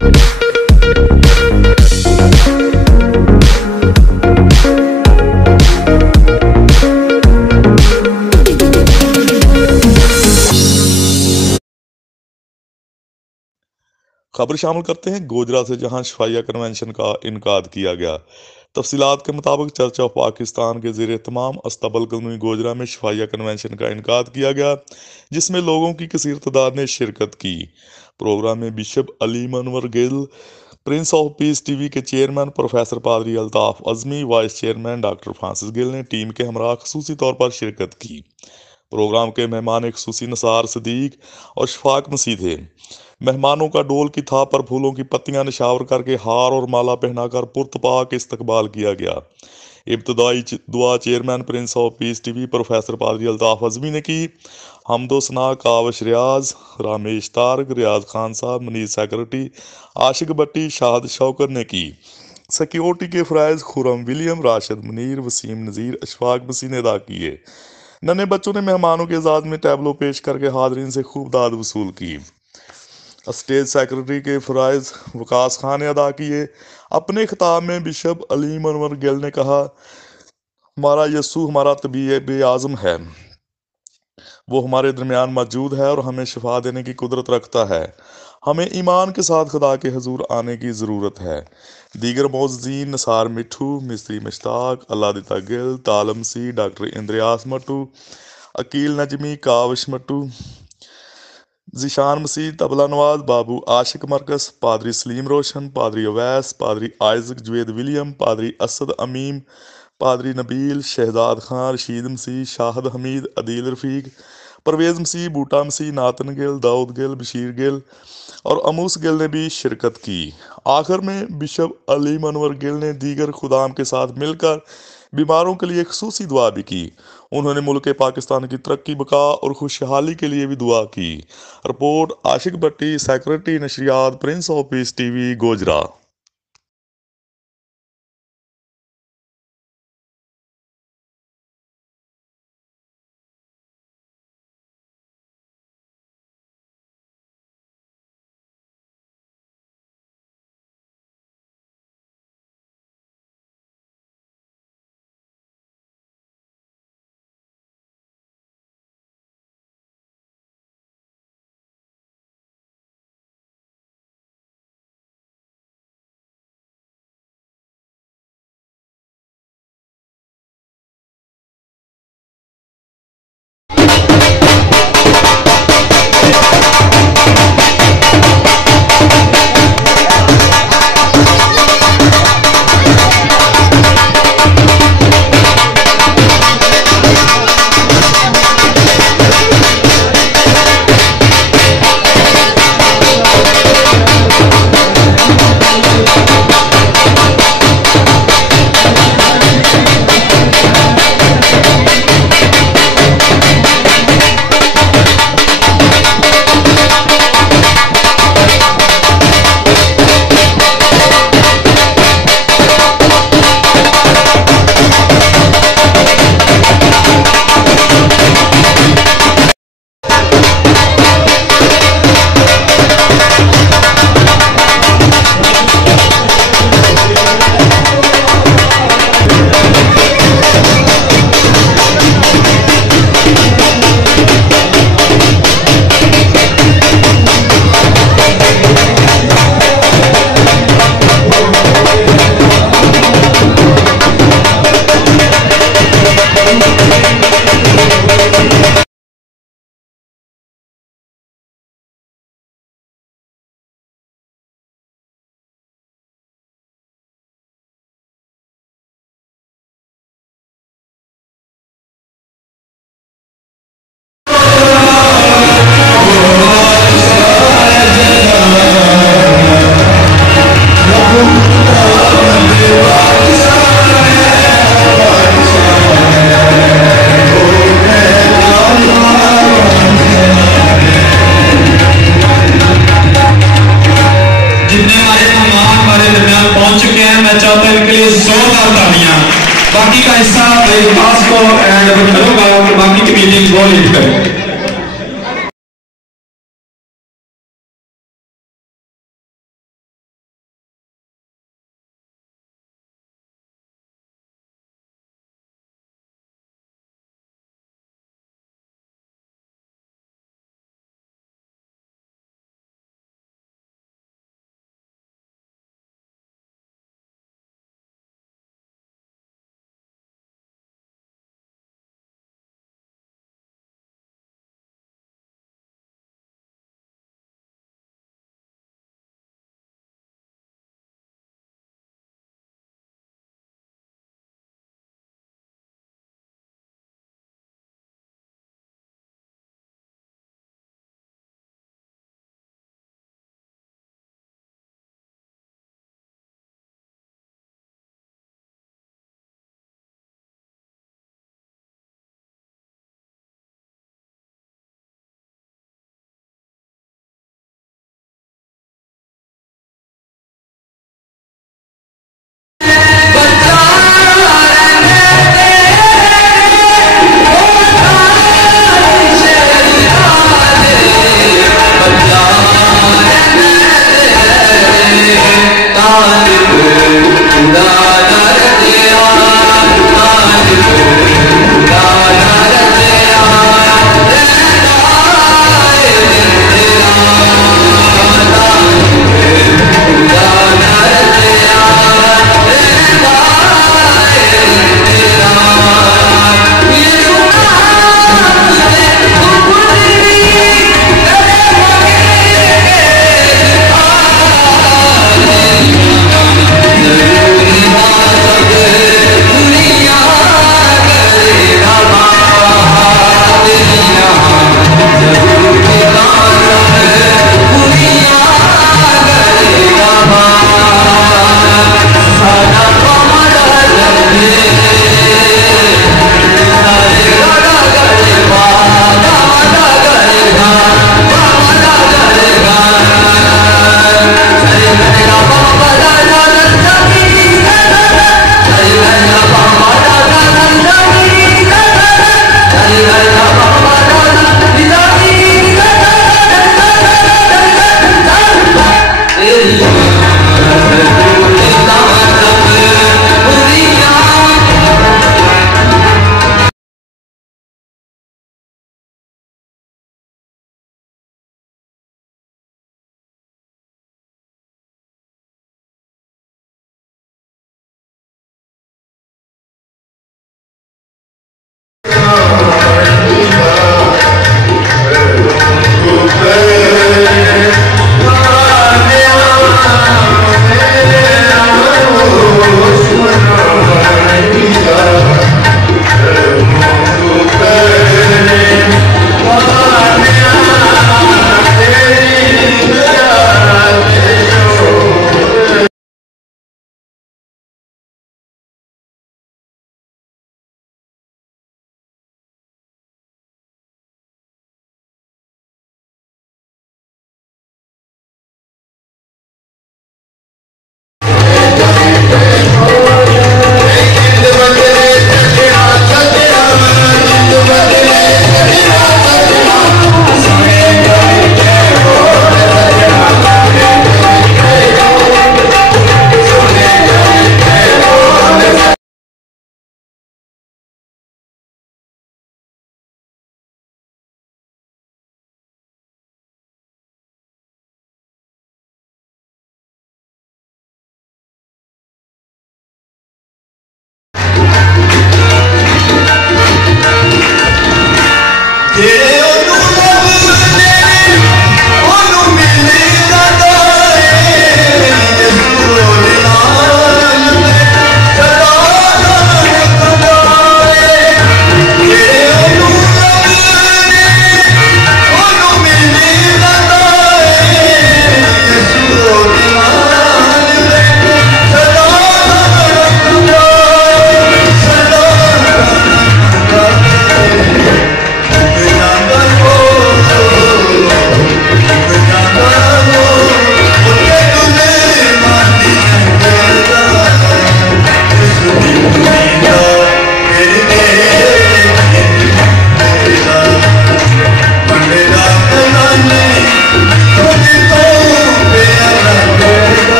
खबर शामिल करते हैं गोजरा से, जहां शफाइया कन्वेंशन का इनकाद किया गया। तफसीलात के मुताबिक चर्च ऑफ पाकिस्तान के ज़ेर तमाम अस्तबल कॉलोनी गोजरा में शफाइया कन्वेंशन का इनकाद किया गया, जिसमें लोगों की कसीर तादाद ने शिरकत की। प्रोग्राम में bishop Ali Manwar Gill, Prince of peace TV के चेयरमैन प्रोफेसर पादरी Altaf Azmi, vice chairman doctor Francis Gill ने टीम के हमरा खसूसी तौर पर शिरकत की। प्रोग्राम के मेहमान खसूसी नसार सदीक और शफाक मसीह थे। मेहमानों का डोल की थाप पर फूलों की पत्तियां निशावर करके हार और माला पहनाकर पुरतपाक इस्तकबाल किया गया। इब्तदाई दुआ chairman Prince of peace TV professor पादरी अल्ताफ अजमी ने की। हमदो सना कावश रियाज, रामेश तारक, रियाज खान साहब, मनीष सेक्रेटरी, आशिक भट्टी, शाहद शौकत ने की। सिक्योरिटी के फ़राइज़ खुरम विलियम, राशिद मुनीर, वसीम नज़ीर, अशफाक मसीह ने अदा किए। नन्हे बच्चों ने मेहमानों के एजाज में टैबलो पेश करके हाजरीन से खूब दाद वसूल की। स्टेज सेक्रेटरी के फ़राइज़ वकास खान ने अदा किए। अपने खिताब में बिशप अली मनवर गिल ने कहा, हमारा यसू हमारा तबीब आज़म है, वो हमारे दरमियान मौजूद है और हमें शिफा देने की कुदरत रखता है। हमें ईमान के साथ खुदा के हजूर आने की ज़रूरत है। दीगर मौज़ीन नसार मिठू, मिस्त्री मुश्ताक, अल्लादिता गिल, तालम सी, डॉक्टर इंद्रियास मटू, अकील नजमी, कावश मटू, ज़ीशान मसीह, तबला नवाज, बाबू आशिक मरकस, पादरी सलीम रोशन, पादरी अवैस, पादरी आइजक जवेद विलियम, पादरी असद अमीम, पादरी नबील, शहजाद खान, रशीद मसीह, शाहद हमीद, अदील रफ़ीक, परवेज़ मसीह, बूटा मसीह, नातन गिल, दाऊद गिल, बशीर गिल और अमूस गिल ने भी शिरकत की। आखिर में बिशप अली मनवर गिल ने दीगर खुदाम के साथ मिलकर बीमारों के लिए खसूसी दुआ भी की। उन्होंने मुल्क पाकिस्तान की तरक्की, बका और खुशहाली के लिए भी दुआ की। रिपोर्ट आशिक भट्टी, सेक्रेटरी नशरियात, prince of peace TV, Gojra. बाकी का हिस्सा पास को एंड करूंगा, बाकी की मीटिंग वो लीड करें।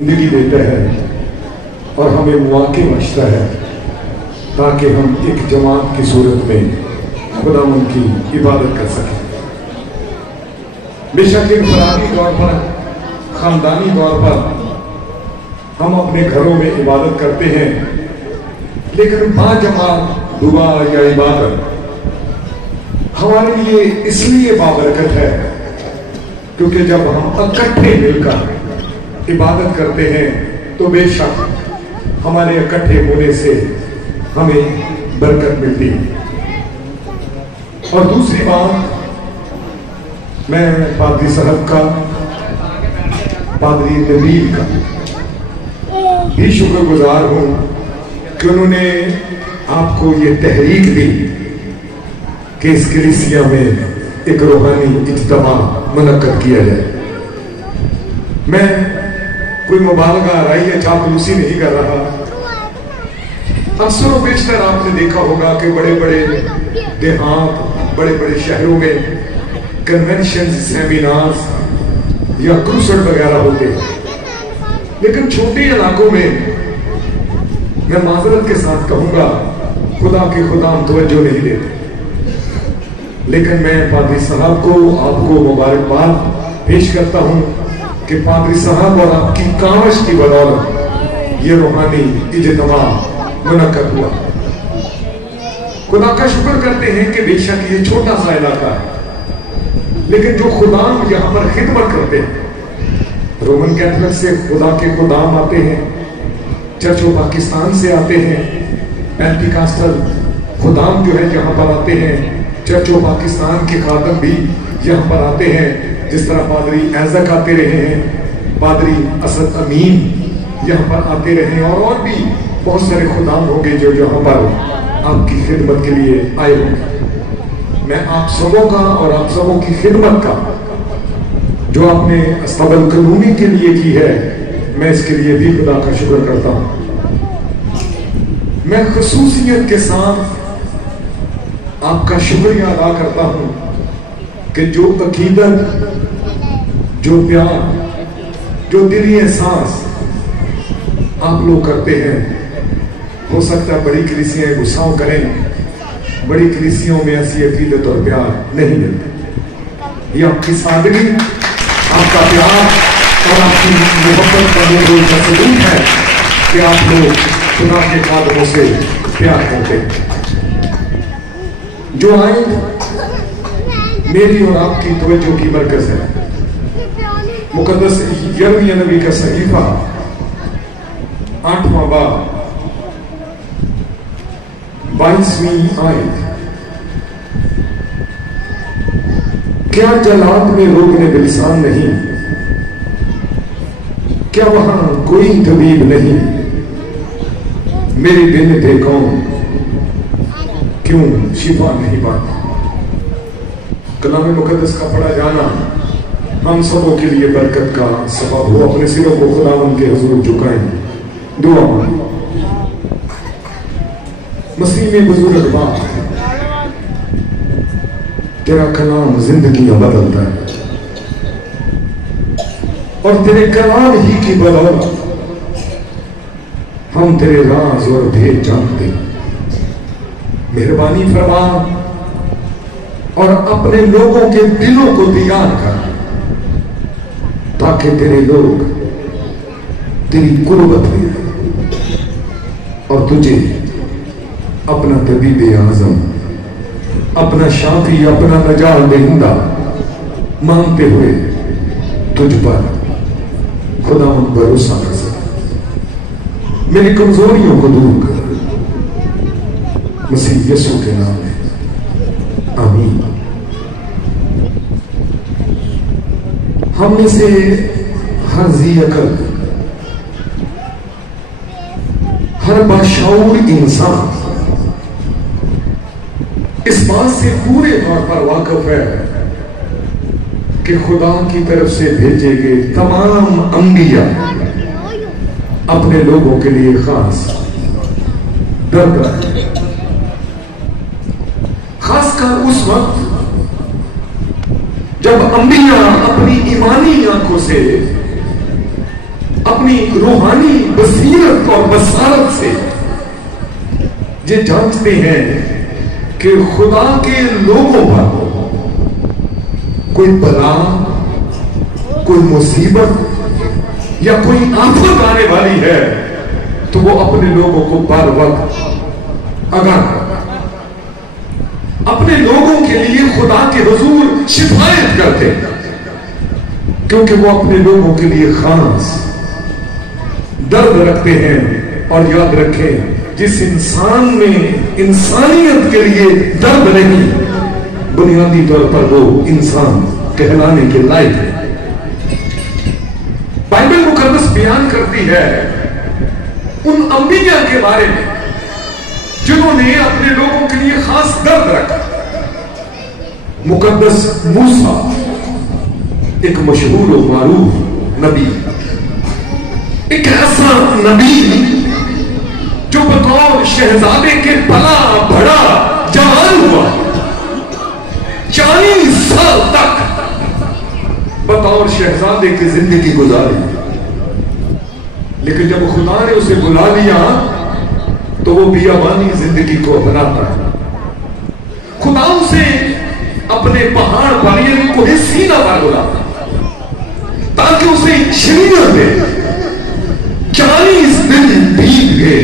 زندگی دیتا ہے اور ہمیں مواقع بخشتا ہے تاکہ ہم ایک جماعت کی صورت میں خداوند کی عبادت کر سکیں۔ بے شک انفرادی طور پر، خاندانی طور پر ہم اپنے گھروں میں عبادت کرتے ہیں، لیکن باجماعت دعا یا عبادت ہمارے لیے اس لیے بابرکت ہے کیونکہ جب ہم اکٹھے مل کر عبادت کرتے ہیں تو بے شک ہمارے اکٹھے ہونے سے ہمیں برکت ملتی ہے۔ اور دوسری بات، میں پادری صاحب کا، پادری نبیل کا بھی شکر گزار ہوں کہ انہوں نے آپ کو یہ تحریک دی کہ اس کلیسیا میں ایک روحانی اجتماع منعقد کیا جائے۔ میں کوئی مبالغہ رائے چاپلوسی نہیں کر رہا۔ اکثر و بیشتر آپ نے دیکھا ہوگا کہ بڑے بڑے دیہات، بڑے بڑے شہروں میں کنونشن، سیمینارز یا کروسڈ وغیرہ ہوتے ہیں، لیکن چھوٹے علاقوں میں میں معذرت کے ساتھ کہوں گا خدا کے خدام توجہ نہیں دیتے۔ لیکن میں پادری صاحب کو، آپ کو مبارکباد پیش کرتا ہوں کہ پادری صاحب اور آپ کی کاوش کی بدولت یہ روحانی اجتماع منعقد ہوا۔ خدا کا شکر کرتے ہیں کہ بے شک یہ چھوٹا سا علاقہ ہے، لیکن جو خدام یہاں پر خدمت کرتے ہیں، رومن کیتھولک سے خدا کے خدام آتے ہیں، چرچ و پاکستان سے آتے ہیں، پینٹیکاسٹل خدام جو ہے یہاں پر آتے ہیں، چرچ و پاکستان کے خادم بھی یہاں پر آتے ہیں، جس طرح پادری ایزک آتے رہے ہیں، پادری اسد امین یہاں پر آتے رہے ہیں، اور بھی بہت سارے خدام ہوں گے جو یہاں پر آپ کی خدمت کے لیے آئے ہوں گے۔ میں آپ سبوں کا اور آپ سبوں کی خدمت کا جو آپ نے استبل قانونی کے لیے کی ہے، میں اس کے لیے بھی خدا کا شکر کرتا ہوں۔ میں خصوصیت کے ساتھ آپ کا شکریہ ادا کرتا ہوں کہ جو عقیدت، جو پیار، جو دلی احساس آپ لوگ کرتے ہیں، ہو سکتا ہے بڑی کلیسیاں غصہ کریں، بڑی کلیسیوں میں ایسی عقیدت اور پیار نہیں ملتے۔ یہ آپ کی سادگی، آپ کا پیار اور آپ کی محبت کا یہ ثبوت ہے کہ آپ لوگ خدا کے خادموں سے پیار کرتے ہیں۔ جو آئیں میری اور آپ کی توجہ کی مرکز ہے مقدس یرمیہ نبی کا صحیفہ 8واں باب 22ویں آیت۔ کیا جلات میں روکنے بلسان نہیں؟ کیا وہاں کوئی طبیب نہیں؟ میری بنتے قوم کیوں شفا نہیں پاتی؟ کلام مقدس کا پڑھا جانا ہم سبوں کے لیے برکت کا سبب ہو۔ اپنے سروں کو خداوند کے حضور جھکائیں، دعا مانگیں۔ مسیح میں بزرگ بات، تیرا کلام زندگیاں بدلتا ہے، اور تیرے کلام ہی کی بدولت ہم تیرے راز اور بھید جانتے ہیں۔ مہربانی فرما اور اپنے لوگوں کے دلوں کو تیار کر تاکہ تیرے لوگ تیری قربت میں اور تجھے اپنا طبیب اعظم، اپنا شافی، اپنا نجات دہندہ مانتے ہوئے تجھ پر خداوند بھروسہ کر سکے۔ میری کمزوریوں کو دور کر، مسیح یسوع کے نام میں آمین۔ ہم میں سے ہر ذی عقل، ہر باشعور انسان اس بات سے پورے طور پر واقف ہے کہ خدا کی طرف سے بھیجے گئے تمام انبیاء اپنے لوگوں کے لیے خاص درد رکھتے ہیں، خاص کر اس وقت جب انبیاء اپنی ایمانی آنکھوں سے، اپنی एक रूहानी बसीरत और बसारत से ये जानते हैं कि खुदा के लोगों पर कोई बला, कोई मुसीबत या कोई आफत आने वाली है तो वो अपने लोगों को बर वक्त आगाह करता, अपने लोगों के लिए खुदा के हुजूर शिफायत करते, क्योंकि वो अपने लोगों के लिए खास दर्द रखते हैं। और याद रखें, जिस इंसान में इंसानियत के लिए दर्द नहीं, बुनियादी तौर पर वो इंसान कहलाने के लायक है। बाइबल मुकद्दस बयान करती है उन अंबिया के बारे में जिन्होंने अपने लोगों के लिए खास दर्द रखा। मुकद्दस मूसा एक मशहूर और मारूफ नबी, एक ऐसा नबी जो बतौर शहजादे के पला बड़ा जवान हुआ, 40 साल तक बतौर शहजादे की जिंदगी गुजारी। लेकिन जब खुदा ने उसे बुला लिया तो वो बियाबानी जिंदगी को अपनाता है। खुदा उसे अपने पहाड़ पर कोहे सीना पर बुला ताकि उसे शरीयत दे। 40 दिन बीत गए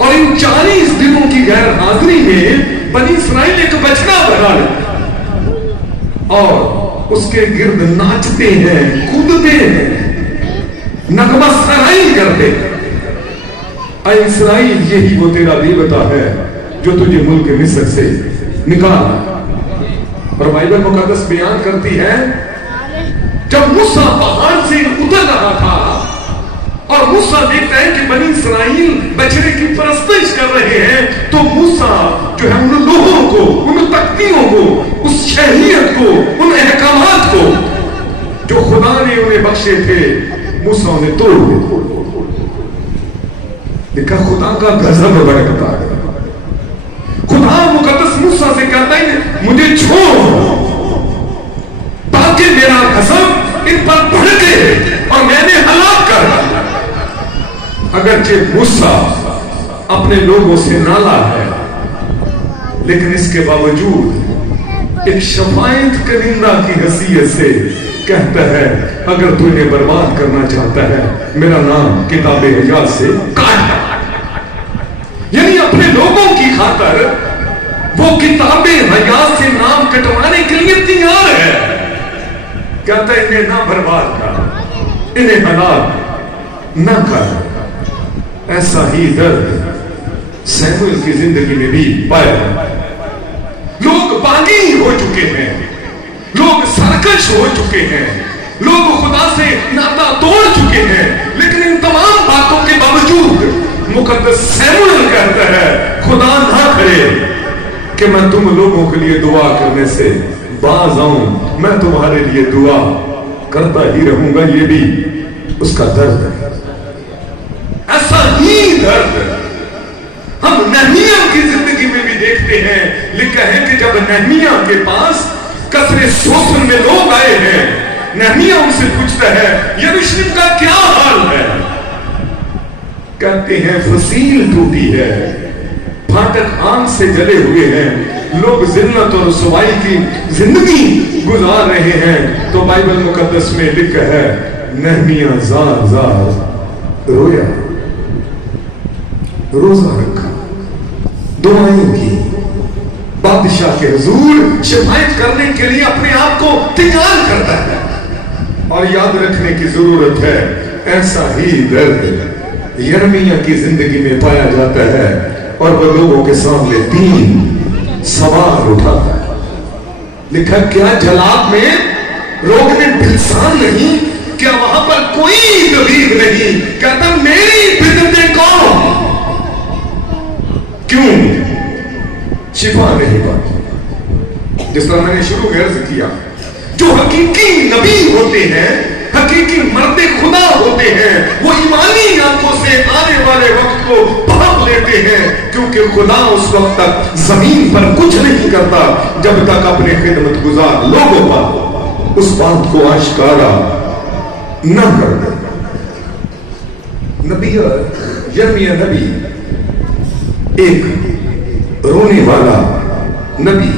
और इन 40 दिनों की गैर हाजिरी में बनी इस्राइल एक बछड़ा बना ले और उसके गिर्द नाचते हैं, कूदते हैं, नगमा सराई करते हैं। ऐ इस्राइल, यही वो तेरा देवता है जो तुझे मुल्क मिस्र से निकाला। और बाइबल मुकद्दस बयान करती है जब मूसा पहाड़ से उतर रहा था और मूसा देखता है कि बनी इस्राइल बछड़े की परस्तिश कर रहे हैं, तो मूसा जो है उन लोगों को, उन तख्तियों को, उस शरीयत को, उन अहकामात को जो खुदा ने उन्हें बख्शे थे, मूसा ने तोड़ दिया। देखा खुदा का गजब भड़कता है। खुदा मुकद्दस मूसा से कहता है मुझे छोड़ ताकि मेरा गजब इन पर भड़के और मैंने हलाक कर। अगरचे मूसा अपने लोगों से नाला है, लेकिन इसके बावजूद एक शफायत करिंदा की हैसियत से कहता है अगर तू इन्हें बर्बाद करना चाहता है मेरा नाम किताबे हयात से काट। यानी अपने लोगों की खातर वो किताबे हयात से नाम कटवाने के लिए तैयार है। कहता है इन्हें ना बर्बाद कर, इन्हें हलाक ना कर। ऐसा ही दर्द सैमुएल की जिंदगी में भी पाया। लोग बागी हो चुके हैं, लोग सरकश हो चुके हैं, लोग खुदा से नाता तोड़ चुके हैं, लेकिन इन तमाम बातों के बावजूद मुकद्दस सैमुएल कहता है खुदा ना करे कि मैं तुम लोगों के लिए दुआ करने से बाज आऊं, मैं तुम्हारे लिए दुआ करता ही रहूंगा। ये भी उसका दर्द है। ऐसा ही दर्द हम नहमिया की जिंदगी में भी देखते हैं। लिखा है कि जब नहमिया के पास कसरे शोषण में लोग आए हैं, नहमिया उनसे पूछता है यरूशलेम का क्या हाल है। कहते हैं फसील टूटी है, फाटक आग से जले हुए हैं, लोग जिल्लत और रुसवाई की जिंदगी गुजार रहे हैं। तो बाइबल मुकद्दस में लिखा है नहमिया जार जार रोया, रोजा रखा, दुआएं की, बादशाह के हुजूर शिफायत करने के लिए अपने आप को तैयार करता है। और याद रखने की जरूरत है ऐसा ही दर्द यिर्मयाह की जिंदगी में पाया जाता है और वह लोगों के सामने 3 सवाल उठाता है। लिखा क्या जलाद में रोग में बिलसान नहीं, क्या वहां पर कोई तबीब नहीं। कहता मेरी बिदतें कौन, क्यों शिफा नहीं पाती। जिस तरह मैंने शुरू में अर्ज किया, जो हकीकी नबी होते हैं, हकीकी मर्दे खुदा होते हैं, वो ईमानी आंखों से आने वाले वक्त को भांप लेते हैं, क्योंकि खुदा उस वक्त तक जमीन पर कुछ नहीं करता जब तक अपने खिदमत गुजार लोगों पर उस बात को आश्कारा न कर दे। नबी यर्मिया नबी एक रोने वाला नबी,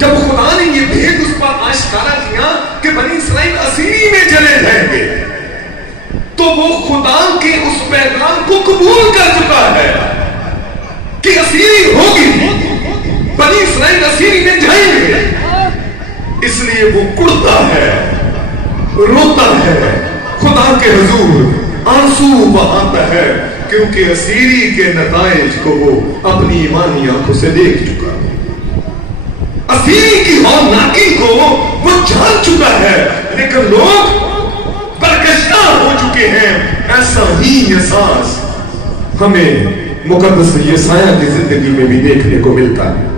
जब खुदा ने ये भेद उस पर आश्कारा किया कि बनी इस्राइल असीरी में चले जाएंगे, तो वो खुदा के उस पैगाम को कबूल कर चुका है कि असीरी होगी, बनी इस्राइल असीरी में जाएंगे। इसलिए वो कुड़ता है, रोता है, खुदा के हुजूर आंसू बहाता है, क्योंकि असीरी के नताइज को वो अपनी ईमानी आंखों से देख चुका है। असीरी की हौलनाकी को वो जान चुका है, लेकिन लोग बरकश्ता हो चुके हैं। ऐसा ही एहसास हमें मुकद्दस यशायाह की जिंदगी में भी देखने को मिलता है।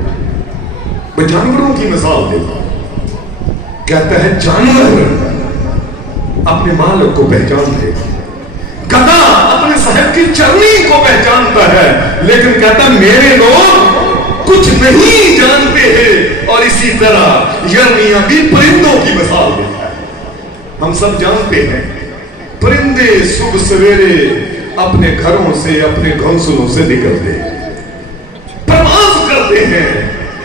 वो जानवरों की मिसाल देता है, कहता है जानवर अपने मालिक को पहचानते, गधा अपने साहब की चरनी को पहचानता है, लेकिन कहता मेरे लोग कुछ नहीं जानते हैं। और इसी तरह यर्मिया भी परिंदों की मिसाल देता है। हम सब जानते हैं परिंदे सुबह सवेरे अपने घरों से, अपने घोंसलों से निकलते हैं, प्रवास करते हैं,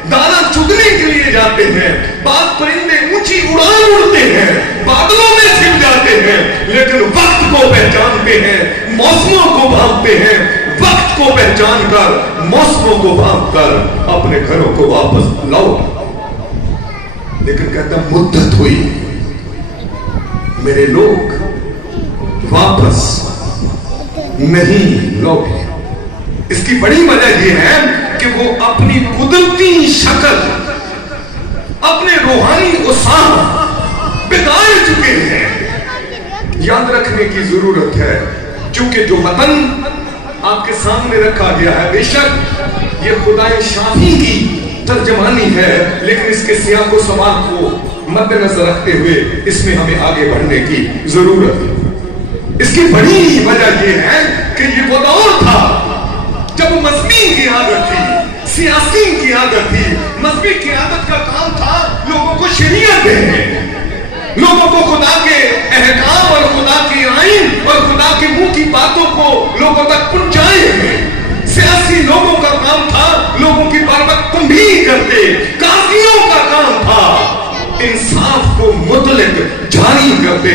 दाना चुगने के लिए जाते हैं। बाद परिंदे ऊंची उड़ान उड़ते हैं, बादलों में छिप जाते हैं, लेकिन वक्त को पहचानते हैं, मौसमों को भांपते हैं, वक्त को पहचान कर, मौसमों को भांप कर अपने घरों को वापस लाओ। लेकिन कहता मुद्दत हुई, मेरे लोग वापस नहीं लौटे। इसकी बड़ी वजह यह है कि वो अपनी कुदरती शक्ल, अपने रूहानी उत्साह बिगाड़ चुके हैं। याद रखने की जरूरत है, क्योंकि जो वतन आपके सामने रखा गया है, बेशक ये खुदाए शाफी की तर्जमानी है, लेकिन इसके सियाक व सवाल को मद्देनजर रखते हुए इसमें हमें आगे बढ़ने की जरूरत है। इसकी बड़ी वजह यह है कि ये वो दौर था जब मजहबी की आदत थी, सियासी की आदत थी। मजहबी की आदत का काम था लोगों को शरीयत देने, लोगों को खुदा के अहकाम और खुदा की आईन और खुदा के मुंह की बातों को लोगों तक पहुंचाए। सियासी लोगों का काम था लोगों की बरबत तंबीह करते, काजियों का काम था इंसाफ को मुतलक जारी करते।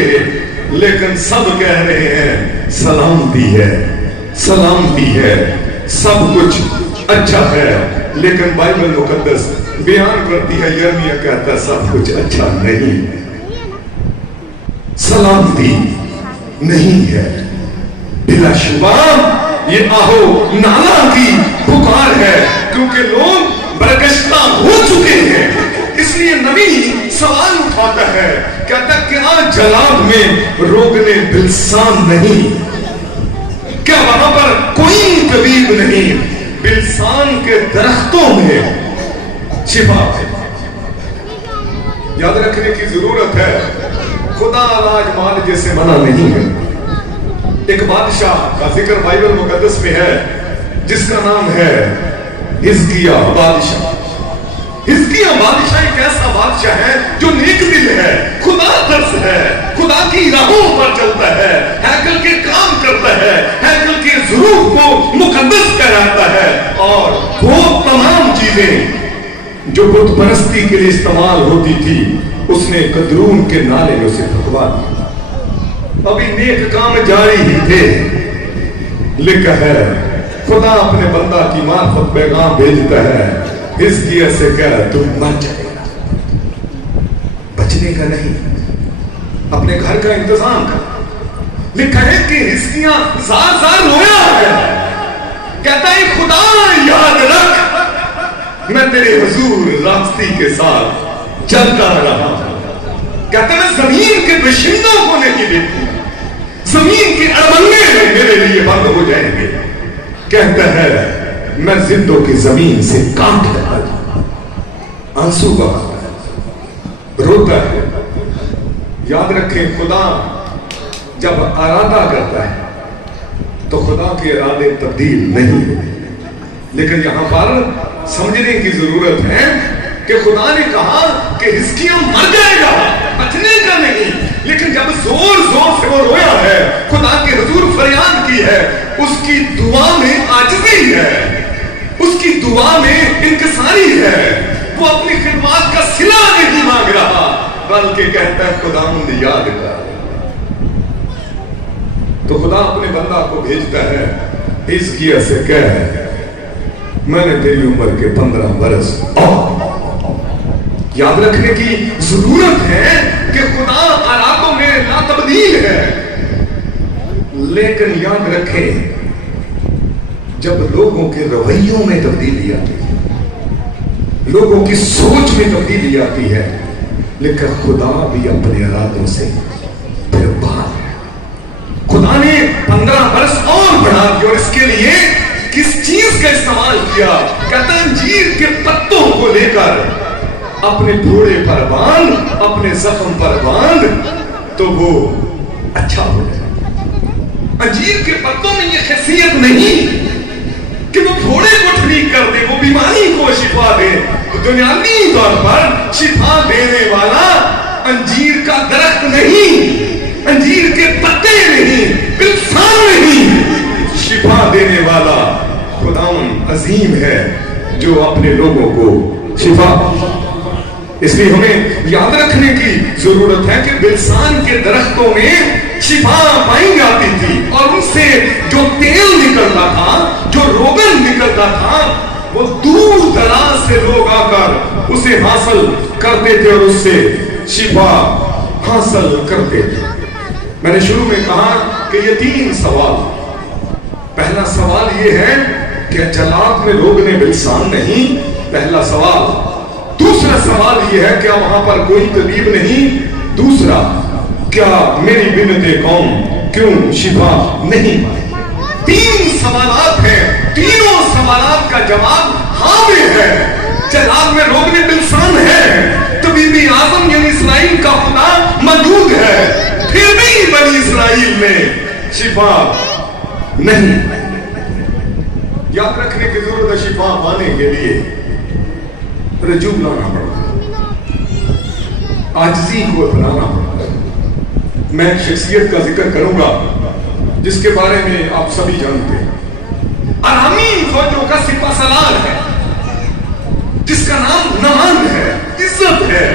लेकिन सब कह रहे हैं सलामती है, सलामती है, सब कुछ अच्छा है, लेकिन बाइबल मुकद्दस बयान करती है, यर्मिया कहता है सब कुछ अच्छा नहीं, सलामती नहीं है। बिलाशुबा ये आहो नाला की पुकार है, क्योंकि लोग बरगश्ता हो चुके हैं। इसलिए नबी सवाल उठाता है, कहता क्या जलाब में रोगने बिलसान नहीं, क्या वहां पर कोई तबीब नहीं, बिलसान के दरख्तों में शिफा है। याद रखने की जरूरत है, खुदा इलाज माल जैसे मना नहीं है। एक बादशाह का जिक्र बाइबल मुकद्दस में है जिसका नाम है हिजकिया बादशाह। हिजकिया बादशाह एक ऐसा बादशाह है जो नेक दिल है, खुदा तरस है, खुदा की राहों पर चलता है, हैकल के काम करता है, हैकल के ज़रूर को मुकद्दस कराता है, और वो तमाम चीजें जो बुत परस्ती के लिए इस्तेमाल होती थी उसने कदरून के नाले में उसे भगवा दिया। अभी नेक काम जारी ही थे, लिखा है खुदा अपने बंदा की मार्फत पैगाम भेजता है, हिजकिया से कह तुम मर जाएगा, बचने का नहीं, अपने घर का इंतजाम कर। लिखा है कि हिजकिया जार जार रोया है, कहता है खुदा याद रख मैं तेरे हुजूर रास्ती के साथ चलता रहा, कहता मैं जमीन के बशिंदों को नहीं देखूंगा, जमीन के अड़बंगे मेरे लिए बंद हो जाएंगे। कहता है मैं जिंदों की जमीन से काट लेता हूं, आंसू बहाता है, रोता है। याद रखें खुदा जब इरादा करता है तो खुदा के इरादे तब्दील नहीं होते। लेकिन यहां पर समझने की जरूरत है कि खुदा ने कहा कि हिजकिय्याह मर जाएगा, बचने का नहीं, लेकिन जब जोर जोर से वो रोया है, खुदा के हुजूर फरियाद کی دعا میں انکساری ہے. وہ اپنی خدمات کا صلہ نہیں مانگ رہا بلکہ کہتا ہے خداوند یاد کر. تو خدا اپنے بندہ کو بھیجتا ہے حزقیہ سے کہہ میں نے تیری عمر کے 15 برس. یاد رکھنے کی ضرورت ہے کہ خدا ارادوں میں لا تبدیل ہے. لیکن یاد رکھیں جب لوگوں کے رویوں میں تبدیلی آتی ہے, لوگوں کی سوچ میں تبدیلی آتی ہے, لیکن خدا بھی اپنے ارادوں سے پھر باہر ہے. خدا نے 15 برس اور بڑھا دیا اور اس کے لیے کس چیز کا استعمال کیا؟ کہتا ہے انجیر کے پتوں کو لے کر اپنے پھوڑے پر باندھ, اپنے زخم پر باندھ تو وہ اچھا ہو جائے. انجیر کے پتوں میں یہ خاصیت نہیں کہ وہ پھوڑے کو ٹھیک کر دے, وہ بیماری کو شفا دے. دنیاوی طور پر شفا دینے والا انجیر کا درخت نہیں, انجیر کے پتے نہیں, بلسان نہیں. شفا دینے والا خداوند عظیم ہے جو اپنے لوگوں کو شفا. اس لیے ہمیں یاد رکھنے کی ضرورت ہے کہ بلسان کے درختوں میں شفا پائی جاتی تھی اور ان سے جو تیل نکلتا تھا, جو روغن نکلتا تھا, وہ دور دراز سے لوگ آ کر اسے حاصل کرتے تھے اور اس سے شفا حاصل کرتے تھے. میں نے شروع میں کہا کہ یہ 3 سوال. پہلا سوال یہ ہے کہ جلات میں لوگ نے بلسان نہیں, پہلا سوال. دوسرا سوال یہ ہے کیا وہاں پر کوئی طبیب نہیں؟ دوسرا, کیا میری بنت قوم کیوں شفا نہیں پائی؟ 3 سوالات ہیں, تینوں سوالات کا جواب ہاں میں ہے. جلال میں روگ میں بلسان ہے, طبیب اعظم یعنی اسرائیل کا خدا موجود ہے, پھر بھی بنی اسرائیل میں شفا نہیں. یاد رکھنے کی ضرورت ہے شفا پانے کے لیے رجوع لانا پڑتا, عاجزی کو اپنانا پڑتا. میں شخصیت کا ذکر کروں گا جس کے بارے میں آپ سبھی جانتے ہیں. ارامی فوجوں کا سپہ سالار ہے جس کا نام نعمان ہے, عزت ہے,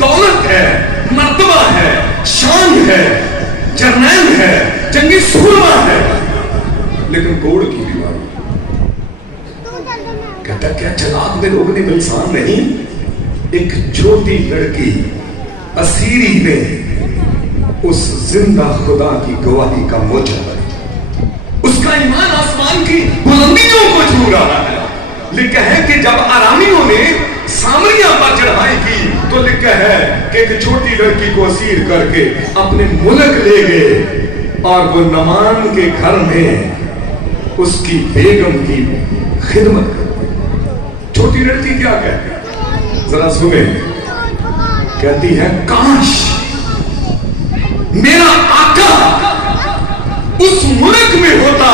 دولت ہے, مرتبہ ہے, شان ہے, جرنیل ہے, جنگی سورما ہے, لیکن کوڑ کی بیماری. کہتا کیا جلاد میں لوگ نے بلسان نہیں؟ ایک چھوٹی لڑکی اسیری میں اس زندہ خدا کی گواہی کا موجب ہے. اس کا ایمان آسمان کی بلندیوں کو چھو رہا ہے. لکھا ہے کہ جب آرامیوں نے سامریہ پر چڑھائی کی تو لکھا ہے کہ ایک چھوٹی لڑکی کو اسیر کر کے اپنے ملک لے گئے اور وہ نعمان کے گھر میں اس کی بیگم کی خدمت کر. چھوٹی لڑکی کیا کہتی ہے ذرا سنیں, کہتی ہے کاش میرا آقا اس ملک میں ہوتا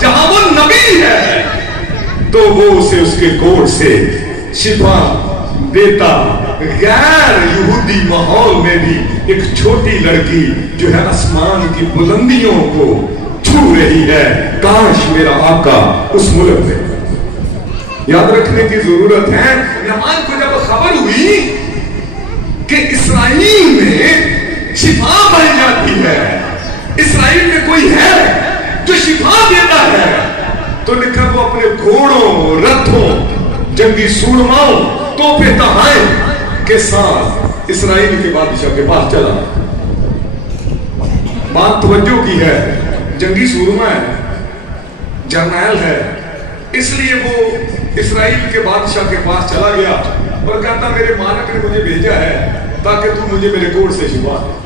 جہاں وہ نبی ہے تو وہ اسے اس کے کوڑ سے شفا دیتا. غیر یہودی ماحول میں بھی ایک چھوٹی لڑکی جو ہے آسمان کی بلندیوں کو چھو رہی ہے. کاش میرا آقا اس ملک میں. یاد رکھنے کی ضرورت ہے نعمان کو جب خبر ہوئی کہ اسرائیل میں شفا پائی جاتی ہے, اسرائیل میں کوئی ہے جو شفا دیتا ہے, تو لکھا وہ اپنے گھوڑوں, رتھوں, جنگی سورماؤں, توپے تہائیں کے ساتھ اسرائیل کے بادشاہ کے پاس چلا. بات توجہ کی ہے, جنگی سورما ہے, جرنیل ہے, اس لیے وہ اسرائیل کے بادشاہ کے پاس چلا گیا اور کہتا میرے مالک نے مجھے بھیجا ہے تاکہ تو مجھے میرے کوڑ سے شفا دے.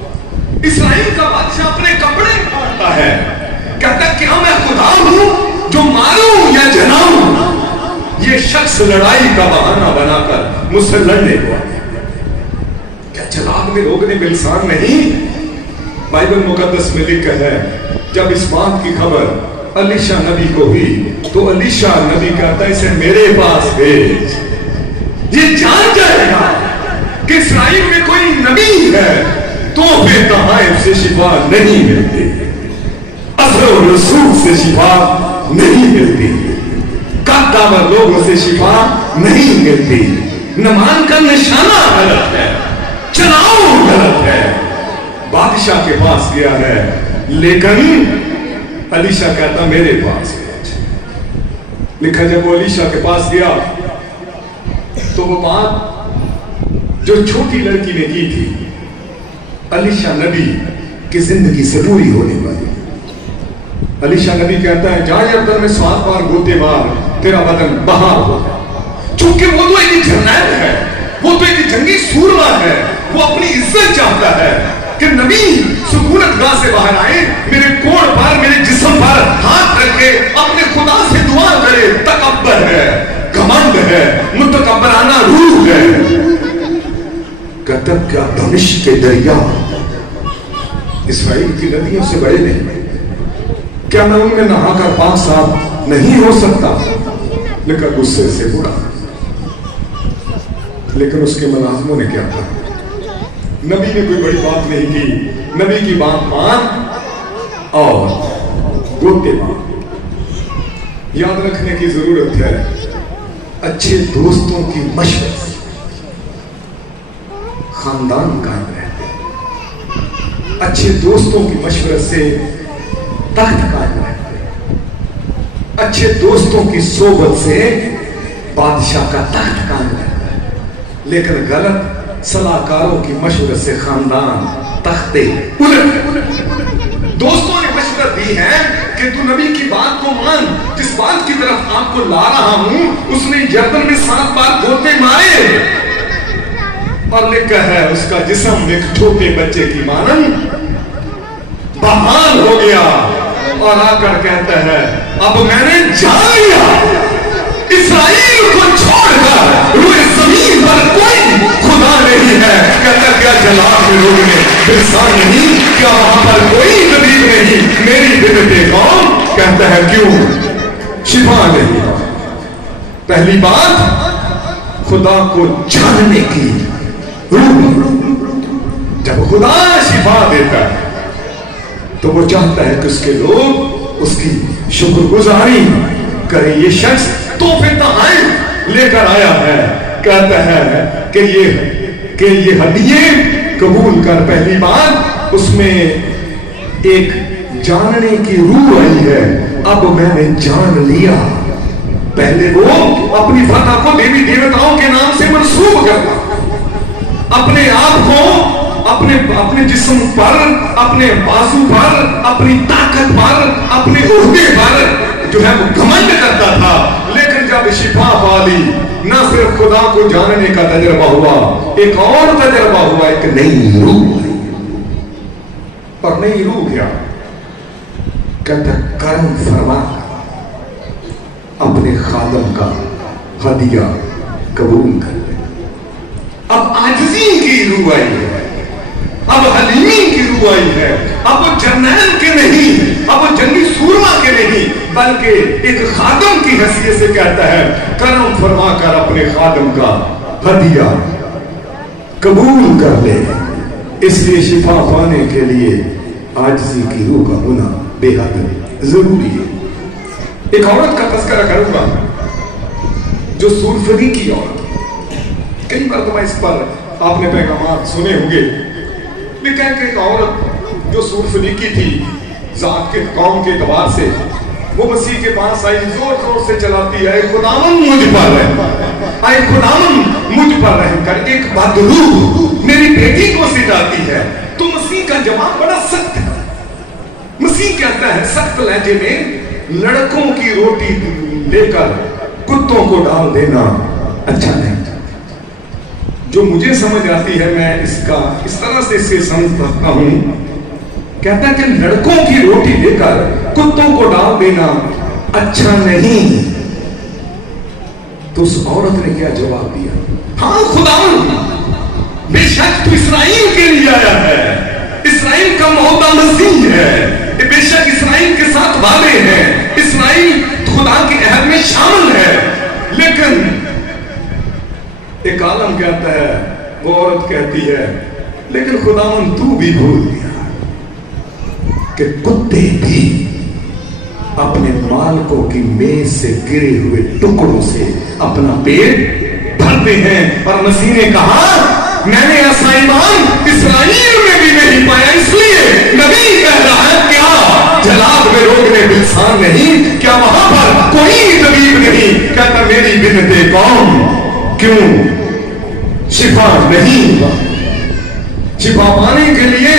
اسرائیل کا بادشاہ اپنے کپڑے پھاڑتا ہے, کہتا کیا میں خدا ہوں جو ماروں یا جلاؤں؟ یہ شخص لڑائی کا بہانہ بنا کر مجھ سے لڑنے کو آیا. کیا جلال میں لوگ نے بلسان نہیں؟ بائبل مقدس میں لکھا ہے جب اس بات کی خبر علیشا نبی کو ہوئی تو علیشا نبی کہتا ہے اسے میرے پاس بھیج. یہ جان جائے گا کہ اسرائیل میں کوئی نبی ہے تو پھر تحائف سے شفا نہیں ملتی, اثر و رسول سے شفا نہیں ملتی. ताकतवर लोगों से शिफा नहीं मिलती। नमान का निशाना गलत है, चुनाव गलत है। बादशाह के पास गया है, लेकिन अलीशा कहता मेरे पास है। लिखा जब वो अलीशा के पास गया तो वो बात जो छोटी लड़की ने की थी अलीशा नबी की जिंदगी से पूरी होने वाली। अलीशा नबी कहता है जा यरदन में 7 बार गोते मार, तेरा बदन बहार हो जाए। चूंकि वो तो एक जर्नैल है, वो तो एक जंगी सूरमा है, वो अपनी इज्जत चाहता है कि नबी सुकूनत गाह से बाहर आए, मेरे कोण पर, मेरे जिस्म पर हाथ रखे, अपने खुदा से दुआ करे। तकब्बर है, घमंड है, मुतकब्बराना रूह है। कहता क्या दमिश्क के दरिया इसराइल की नदियों से बड़े नहीं? क्या मैं उनमें नहाकर 5 साल नहीं हो सकता? लेकिन गुस्से से बुरा। लेकिन उसके मुलाजिमों ने क्या कहा? नबी ने कोई बड़ी बात नहीं की, नबी की बात मान और गोते मार। याद रखने की जरूरत है, अच्छे दोस्तों की मशवरे से खानदान कायम रहते हैं, अच्छे दोस्तों की मशवरे से तख्त कायम रहते हैं, अच्छे दोस्तों की सोबत से बादशाह का तख्त कायम रहता है। लेकिन गलत सलाहकारों की मशवरे से खानदान तख्ते उलट। दोस्तों ने मशवरा दी है कि तू नबी की बात को मान, जिस बात की तरफ आपको ला रहा हूं उसने यरदन में 7 बार गोते मारे और लिखा है उसका जिस्म एक छोटे बच्चे की मानन बहाल हो गया। और आकर कहता है अब मैंने जान लिया इसराइल को छोड़कर रूए जमीन पर कोई खुदा नहीं है। कहता क्या जलाल के लोग ने इंसान नहीं, क्या वहां पर कोई नबी नहीं? मेरी बिनते कौन? कहता है क्यों शिफा नहीं? पहली बात खुदा को जानने की रूह। जब खुदा शिफा देता है तो वो चाहता है कि उसके लोग उसकी शुक्रगुजारी करें। ये शख्स तोहफे तोहफे लेकर आया है, कहता है कि ये हदिये कबूल कर। पहली बात उसमें एक जानने की रूह आई है, अब मैंने जान लिया। पहले वो अपनी फतह को देवी देवताओं के नाम से मंसूब करता, अपने आप को अपने जिस्म पर, अपने बाजू पर, अपनी ताकत पर, अपने ओहदे पर जो है वो घमंड करता था। लेकिन जब शिफा पाली, ना सिर्फ खुदा को जानने का तजर्बा हुआ, एक और तजर्बा हुआ, एक नई रूह। और नई रूह क्या? कहता कर्म फरमा अपने खादम का हदिया कबूल कर। अब आजिज़ी की रूह आई है, अब हलीमी की रूह आई है। अब वो जर्नैल के नहीं, अब वो जंगी सूरमा के नहीं, बल्कि एक खादम की हैसियत से कहता है करम फरमा कर अपने खादम का हदिया कबूल कर ले। इसलिए शिफा पाने के लिए आजिज़ी की रूह का होना बेहद जरूरी है। एक औरत का तस्करा करूंगा जो सूरफरी की औरत। कई मरतबा इस पर आपने पैगाम सुने होंगे। लिखा कि एक औरत जो सूरफरी की थी, जात के कौम के एतबार से, वो मसीह के पास आई, जोर जोर से चलाती है खुदावन मुझ पर रहम, आए खुदावन मुझ पर रहम कर। एक बदरूह मेरी बेटी को सिखाती है। तो मसीह का जवाब बड़ा सख्त है। मसीह कहता है सख्त लहजे में, लड़कों की रोटी लेकर कुत्तों को डाल देना अच्छा नहीं। जो मुझे समझ आती है मैं इसका इस तरह से इसे समझ सकता हूं। कहता है कि लड़कों की रोटी लेकर कुत्तों को डाल देना अच्छा नहीं। तो उस औरत ने क्या जवाब दिया? हाँ खुदा, बेशक तू इसराइल के लिए आया है, इसराइल का मौदा मसीह है, बेशक इसराइल के साथ वादे हैं, इसराइल खुदा के अहद में शामिल है। लेकिन एक आलम कहता है, वो औरत कहती है लेकिन खुदावन तू भी भूल गया कि कुत्ते भी अपने मालकों की मेज से गिरे हुए टुकड़ों से अपना पेट भरते हैं। और मसीह ने कहा मैंने ऐसा ईमान इस्राएल में भी नहीं पाया, इसलिए नबी कह रहा है क्या जलाद में रोकने बिलसान नहीं, क्या वहां पर कोई तबीब नहीं? कहता मेरी बिनते कौन, क्यों शिफा नहीं? शिफा पाने के लिए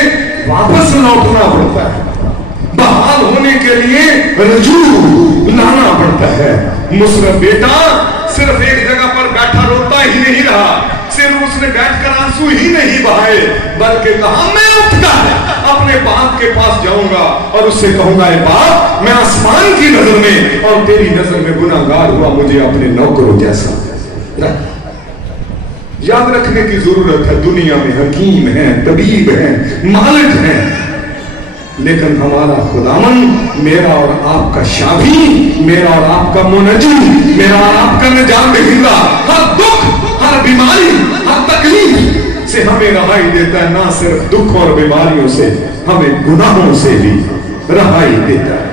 वापस लौटना पड़ता है, बहाल होने के लिए रजू लाना पड़ता है। मुसरफ बेटा सिर्फ एक जगह पर बैठा रोता ही नहीं रहा, सिर्फ उसने बैठकर आंसू ही नहीं बहाए, बल्कि कहा मैं उठकर अपने बाप के पास जाऊंगा और उससे कहूंगा ए बाप मैं आसमान की नजर में और तेरी नजर में गुनाहगार हुआ, मुझे अपने नौकरों जैसा रख। याद रखने की जरूरत है दुनिया में हकीम है, तबीब है, मालिक है, लेकिन हमारा खुदावन मेरा और आपका शाफी, मेरा और आपका मुनज्जिम, मेरा और आपका निजात दहिंदा, हर दुख हर बीमारी हर तकलीफ से हमें रहाई देता है। ना सिर्फ दुख और बीमारियों से, हमें गुनाहों से भी रहाई देता है।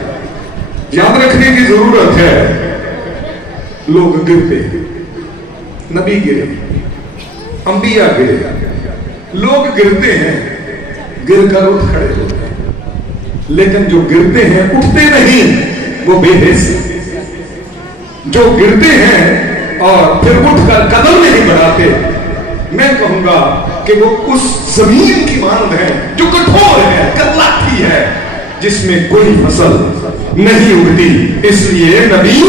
याद रखने की जरूरत है लोग गिरते, नबी गिरे, अंबिया गिरे, लोग गिरते हैं, गिरकर उठ खड़े होते हैं, लेकिन जो गिरते हैं उठते नहीं वो बेहिस, जो गिरते हैं और फिर उठकर कदम नहीं बढ़ाते, मैं कहूंगा कि वो उस जमीन की मानद है जो कठोर है, कल्लाठी है, जिसमें कोई फसल नहीं उगती। इसलिए नबी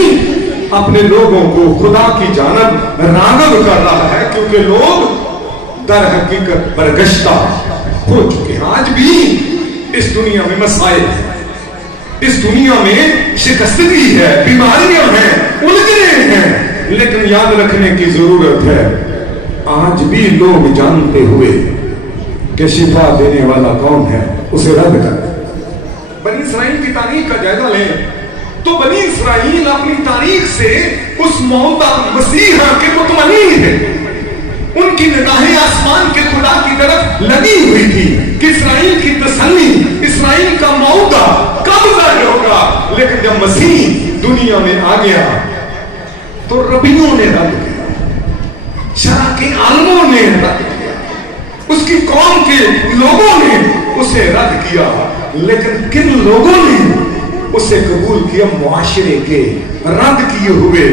अपने लोगों को खुदा की जानब राग़िब कर रहा है, क्योंकि लोग दर हकीकत बरगश्ता हो चुके हैं। आज भी इस दुनिया में मसाइल है, इस दुनिया में शिकस्तगी है, बीमारियां हैं, उलझने हैं, लेकिन याद रखने की जरूरत है आज भी लोग जानते हुए कि शिफा देने वाला कौन है उसे रद्द कर। बनी इस्राइल की तारीख का जायजा लें तो बनी इस्राइल अपनी तारीख से उस मौता मसीहा के मुतमईन है, उनकी निगाहें आसमान के खुदा की तरफ लगी हुई थी कि इस्राइल की तसल्ली, इस्राइल का मौका कब ज़ाहिर होगा। लेकिन जब मसीह दुनिया में आ गया तो रबियों ने रद्द किया, शरा के आलमों ने रद्द किया, उसकी कौम के लोगों ने उसे रद्द किया, लेकिन किन लोगों ने उसे कबूल किया? मुआशरे के रद्द किए हुए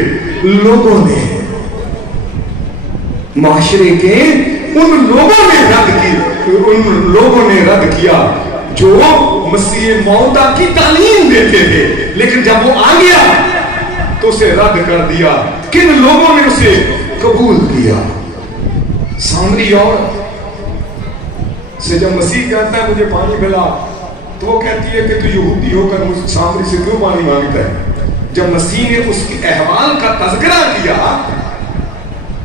लोगों ने, मुआशरे के उन लोगों ने रद्द की, उन लोगों ने रद्द किया जो मसीह मौता की तालीम देते थे, लेकिन जब वो आ गया तो उसे रद्द कर दिया। किन लोगों ने उसे कबूल किया? सामरी औरत से जब मसीह कहता है मुझे पानी पिला, तो वो कहती है कि तू यहूदी होकर मुझ सामरी से क्यों पानी मांगता है? जब मसीह ने उसके अहवाल का तज़किरा किया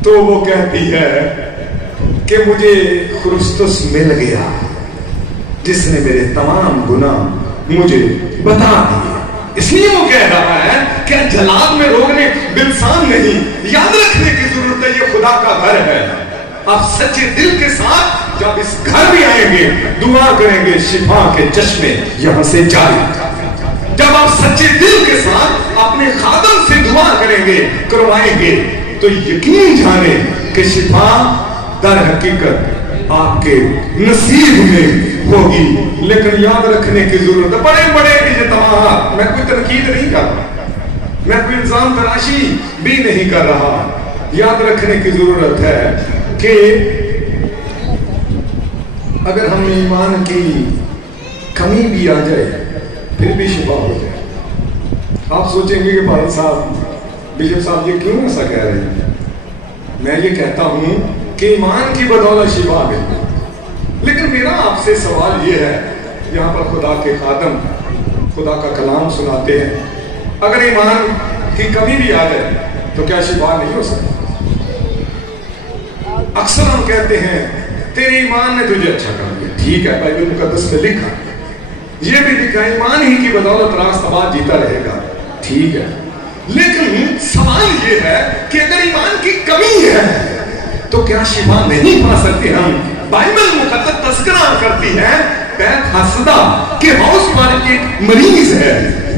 तो वो कहती है कि मुझे क्रिस्तुस मिल गया जिसने मेरे तमाम गुनाह मुझे बता दिए। इसलिए वो कह रहा है कि जलाद में रोकने बिलसान नहीं। याद रखने की जरूरत है, ये खुदा का घर है। आप सच्चे दिल के साथ जब इस घर में आएंगे दुआ करेंगे, शिफा के चश्मे यहां से जारी। जब आप सच्चे दिल के साथ अपने खादम से दुआ करेंगे, करवाएंगे, तो यकीन जाने कि शिफा दर हकीकत आपके नसीब में होगी। लेकिन याद रखने की जरूरत है, बड़े बड़े इज्तिमाआत, मैं कोई तनकीद नहीं कर रहा, मैं कोई इल्जाम तराशी भी नहीं कर रहा। याद रखने की जरूरत है कि अगर हम ईमान की कमी भी आ जाए फिर भी शिफा हो जाए। आप सोचेंगे कि भारत साहब, बिशप साहब ये क्यों ऐसा कह रहे हैं? मैं ये कहता हूं कि ईमान की बदौलत शिफा गई, लेकिन मेरा आपसे सवाल ये है, यहाँ पर खुदा के खादम खुदा का कलाम सुनाते हैं, अगर ईमान की कमी भी आ जाए तो क्या शिफा नहीं हो सकती? अक्सर हम कहते हैं तेरे ईमान ने तुझे अच्छा कर दिया, ठीक है, बाइबल मुकद्दस में लिखा, ये भी लिखा ईमान ही की बदौलत रास्तबाज जीता रहेगा, ठीक है। लेकिन सवाल ये है कि अगर ईमान की कमी है तो क्या शिफा नहीं पा सकते हम? बाइबल मुकद्दस तज़किरा करती है बैत हसदा के हाउस पर एक मरीज है,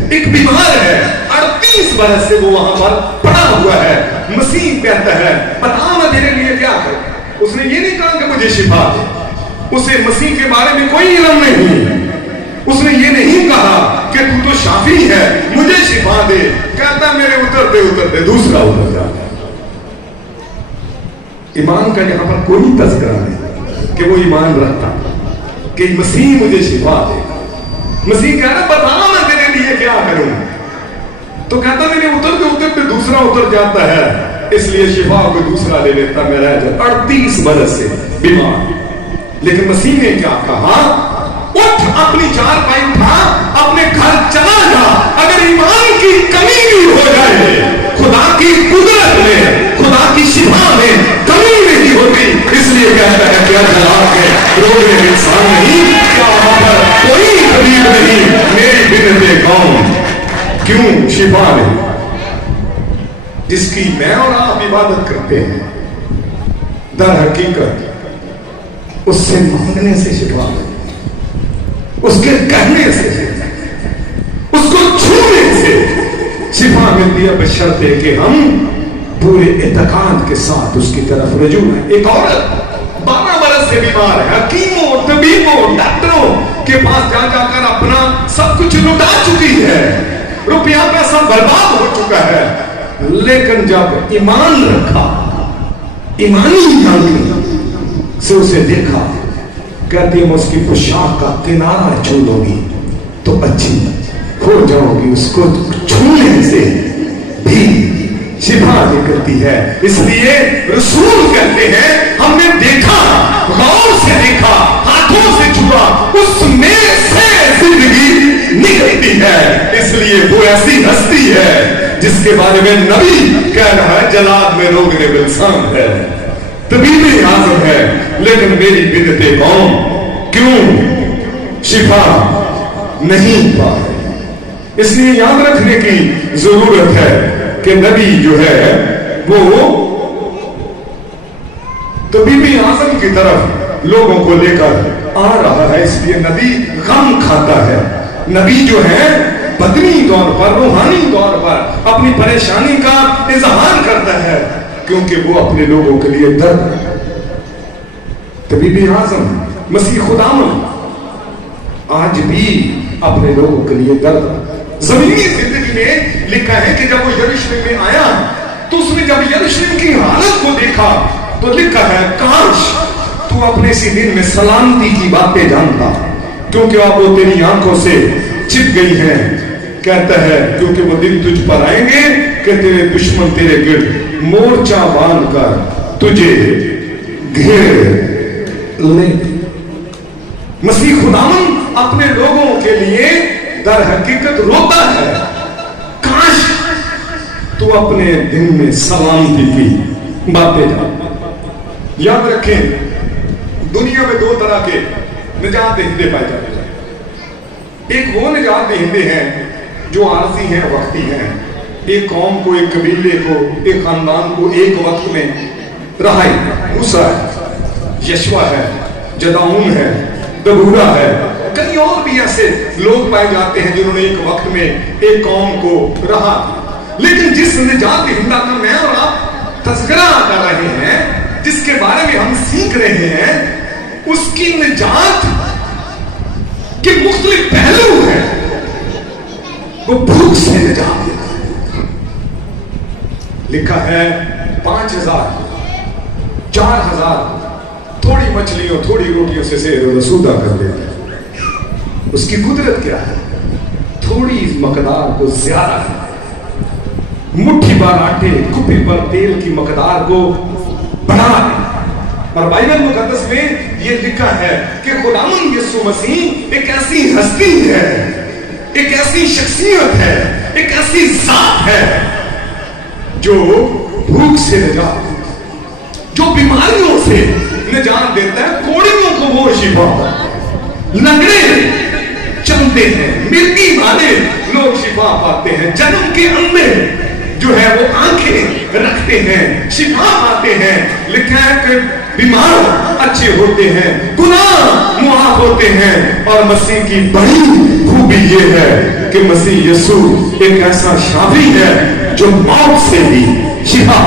ایک بیمار ہے، 38 برس سے وہ وہاں پر پڑا ہوا ہے. مسیح کہتا ہے بتا میں تیرے لیے کیا کروں. اس نے یہ نہیں کہا کہ مجھے شفا دے، اسے مسیح کے بارے میں کوئی علم نہیں. اس نے یہ نہیں کہا کہ تو شافی ہے مجھے شفا دے. کہتا میرے اترتے دوسرا اتر جاتا. ایمان کا یہاں پر کوئی تذکرہ نہیں کہ وہ ایمان رکھتا کہ مسیح مجھے شفا دے. مسیح کہہ رہا بتا میں تیرے لیے کیا کروں. تو کہتا میرے اترتے دوسرا اتر جاتا ہے، اس لیے شفا کو دوسرا لے لیتا. میں رہ جاتا 38 برس سے بیمار. لیکن مسیح نے کیا کہا؟ اٹھ اپنی چارپائی اٹھا اپنے گھر چلا جا. اگر ایمان کی کمی بھی ہو جائے خدا کی قدرت میں، خدا کی شفا میں کمی نہیں ہوتی. اس لیے کہتا ہے کیا جلال کے روگ میں انسان نہیں، کیا وہاں پر کوئی طبیب نہیں. میری بنتے قوم کیوں شفا نہیں؟ جس کی میں اور آپ عبادت کرتے ہیں در حقیقت اس سے مانگنے سے شفا نہیں، اس کے کہنے سے، اس کو چھونے سے شفا ملتی ہے، بشرطے کہ ہم پورے اعتقاد کے ساتھ اس کی طرف رجوع ہیں. ایک عورت 12 برس سے بیمار ہے، حکیموں طبیبوں ڈاکٹروں کے پاس جا جا کر اپنا سب کچھ لٹا چکی ہے، روپیہ پیسہ برباد ہو چکا ہے. لیکن جب ایمان رکھا، ایمانی جانتی سے اسے دیکھا، کہتی ہم اس کی پوشاک کا کنارہ چھو لو گی تو اچھی ہو جاؤ گی. اس کو چھونے سے بھی شفا نکلتی ہے. اس لیے رسول کہتے ہیں ہم نے دیکھا، غور سے دیکھا، ہاتھوں سے چھوا، اس میں سے زندگی نکلتی ہے. اس لیے وہ ایسی ہستی ہے جس کے بارے میں نبی کہہ رہا ہے جلاد میں روگنے بلسان ہے، طبیب اعظم ہے. لیکن میری بدت قوم کیوں شفا نہیں پا رہی؟ اس لیے یاد رکھنے کی ضرورت ہے کہ نبی جو ہے وہ طبیب اعظم کی طرف لوگوں کو لے کر آ رہا ہے. اس لیے نبی غم کھاتا ہے. نبی جو ہے بدنی طور پر، روحانی طور پر اپنی پریشانی کا اظہار کرتا ہے، کیونکہ وہ اپنے لوگوں کے لیے درد. طبیب اعظم مسیح خداوند آج بھی اپنے لوگوں کے لیے درد. زمینی زندگی میں لکھا ہے کہ جب وہ یروشلم میں آیا تو اس نے جب یروشلم کی حالت کو دیکھا تو لکھا ہے کاش تو اپنے سی دن میں سلامتی کی باتیں جانتا، کیونکہ اب وہ تیری آنکھوں سے چھپ گئی ہیں. کہتا ہے کیونکہ وہ دن تجھ پر آئیں گے کہ تیرے دشمن تیرے گرد مورچہ باندھ کر تجھے گھیر لیں. مسیح خداوند اپنے لوگوں کے لیے در حقیقت روتا ہے، کاش تو اپنے دن میں سلامتی کی باتیں جان. یاد رکھیں دنیا میں 2 طرح کے نجات دہندے پائے جاتے ہیں. ایک وہ نجات دہندے ہیں جو عارضی ہیں، وقتی ہیں. ایک قوم کو، ایک قبیلے کو، ایک خاندان کو ایک وقت میں رہائی. موسیٰ ہے، یشوع ہے، جدعون ہے، دبورہ ہے، کئی اور بھی ایسے لوگ پائے جاتے ہیں جنہوں نے ایک وقت میں ایک قوم کو رہا. لیکن جس نجات دہندہ کا میں اور آپ تذکرہ کر رہے ہیں، جس کے بارے میں ہم سیکھ رہے ہیں، اس کی نجات کے مختلف پہلو ہیں. وہ بھوک سے نجات لکھا ہے 5000 4000 تھوڑی مچھلیوں تھوڑی روٹیوں سے زیر و رسودہ کر دیتا ہے. اس کی قدرت کیا ہے؟ تھوڑی مقدار کو زیادہ ہے. مٹھی بھر آٹے کپی پر تیل کی مقدار کو بڑھا دے. اور بائبل مقدس میں یہ لکھا ہے کہ خداوند یسوع مسیح ایک ایسی ہستی ہے، ایک ایسی شخصیت ہے، ایک ایسی ذات ہے جو بھوک سے نجات، جو بیماریوں سے نجات دیتا ہے. کوڑیوں کو وہ شفا، لنگڑے چلتے ہیں، مرگی والے لوگ شفا پاتے ہیں، جنم کے اندر جو ہے وہ آنکھیں رکھتے ہیں، شفا پاتے ہیں. لکھا ہے کہ बीमार अच्छे होते हैं, गुनाह मुआफ होते हैं। और मसीह की बड़ी खूबी ये है कि मसीह यीशु एक ऐसा शाफी है जो मौत से भी शिफा,